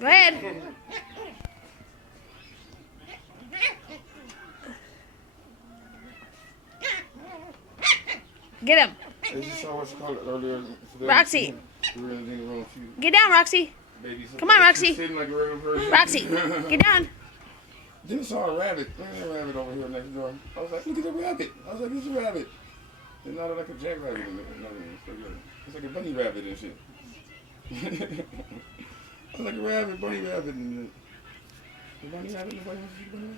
Go ahead. Get him. As you saw what she called it earlier today. Roxy. Get down, Roxy. Come on, Roxy. Roxy, get down. Then I saw a rabbit. There's a rabbit over here next door. I was like, look at the rabbit. I was like, it's a rabbit. It's not like a jackrabbit. It's like a bunny rabbit and shit. It's like a rabbit, bunny rabbit and the bunny rabbit. Nobody wants to see the bunny rabbit?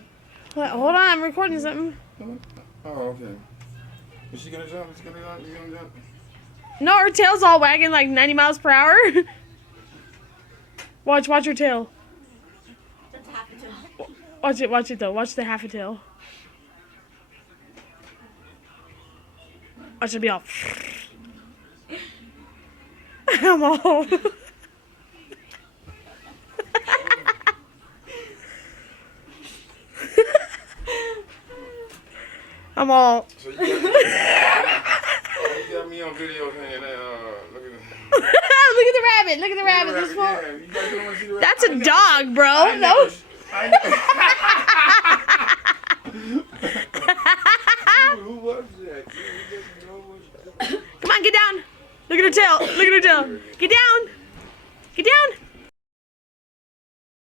What? Hold on, I'm recording something. Oh, okay. Is she gonna jump? Is she gonna jump? No, her tail's all wagging like 90 miles per hour. Watch her tail. That's half a tail. Watch it though. Watch the half a tail. Watch it be all. I'm all. I'm all. So you got me on video saying, look at Look at the rabbit. Look at the rabbit. This one. yeah, you guys don't want to see the rabbit? That's a dog, bro. No. Who was that? Come on, get down. Look at her tail. Look at her tail. Get down. Get down.